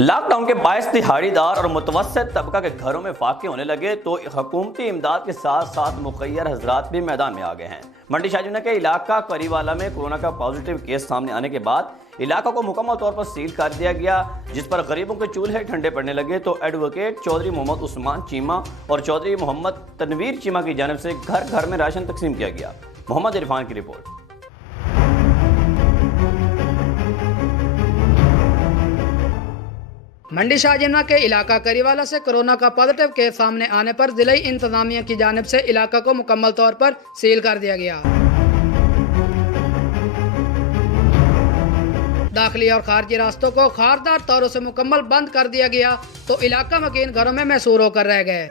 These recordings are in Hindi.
लॉकडाउन के बायस दिहाड़ीदार और मुतवस्सित तबका के घरों में फाके होने लगे तो हुकूमती इमदाद के साथ साथ मुखैर हजरात भी मैदान में आ गए हैं। मंडी शाहजूना के इलाका करीवाला में कोरोना का पॉजिटिव केस सामने आने के बाद इलाका को मुकम्मल तौर पर सील कर दिया गया, जिस पर गरीबों के चूल्हे ठंडे पड़ने लगे तो एडवोकेट चौधरी मोहम्मद उस्मान चीमा और चौधरी मोहम्मद तनवीर चीमा की जानिब से घर घर में राशन तकसीम किया गया। मोहम्मद इरफान की रिपोर्ट। मंडी शाहजूना के इलाका करीवाला से कोरोना का पॉजिटिव केस सामने आने पर जिला इंतजामिया की जानिब से इलाका को मुकम्मल तौर पर सील कर दिया गया। दाखिली और खारजी रास्तों को खारदार तौरों से मुकम्मल बंद कर दिया गया तो इलाका मकीन घरों में महसूर होकर रह गए।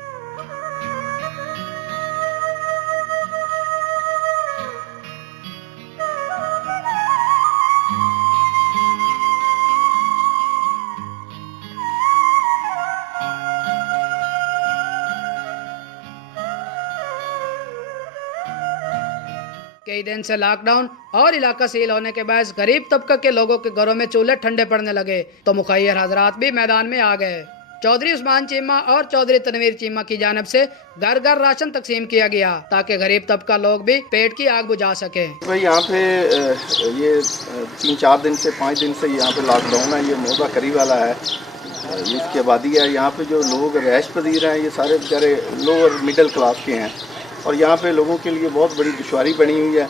कई दिन से लॉकडाउन और इलाका सील होने के बाद गरीब तबके के लोगों के घरों में चूल्हे ठंडे पड़ने लगे तो मुखैर हजरात भी मैदान में आ गए। चौधरी उस्मान चीमा और चौधरी तनवीर चीमा की जानिब से घर घर राशन तकसीम किया गया ताकि गरीब तबका लोग भी पेट की आग बुझा सके। भाई यहाँ पे ये 3-4 दिन से 5 दिन से यहाँ पे लॉकडाउन है। ये मोदा करीवाला है, इसकी आबादी है। यहाँ पे जो लोग रैश पजीर हैं ये सारे बेचारे लोअर मिडिल क्लास के हैं और यहाँ पे लोगों के लिए बहुत बड़ी दुश्वारी बनी हुई है।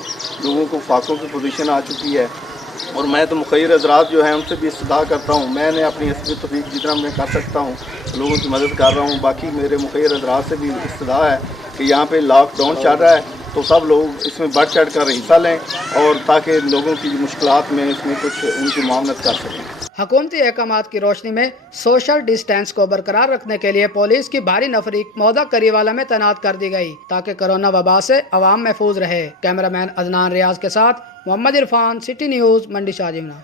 लोगों को फाकों की पोजीशन आ चुकी है और मैं तो मुखैर हजरात जो हैं उनसे भी इस्तदा करता हूँ। मैंने अपनी हस्बी तौफीक जितना मैं कर सकता हूँ लोगों की मदद कर रहा हूँ। बाकी मेरे मुखैर हजरात से भी इस्तदा है कि यहाँ पे लॉकडाउन चल रहा है तो सब लोग इसमें बढ़ चढ़ कर हिस्सा लें और ताकि लोगों की मुश्किलात में इसमें कुछ उनकी मामलत कर सकें। हुकूमती अहकामात की रोशनी में सोशल डिस्टेंस को बरकरार रखने के लिए पुलिस की भारी नफरी मौदा करीवाला में तैनात कर दी गई ताकि कोरोना वबा से अवाम महफूज रहे। कैमरामैन अदनान रियाज के साथ मोहम्मद इरफान, सिटी न्यूज़, मंडी शाहजूना।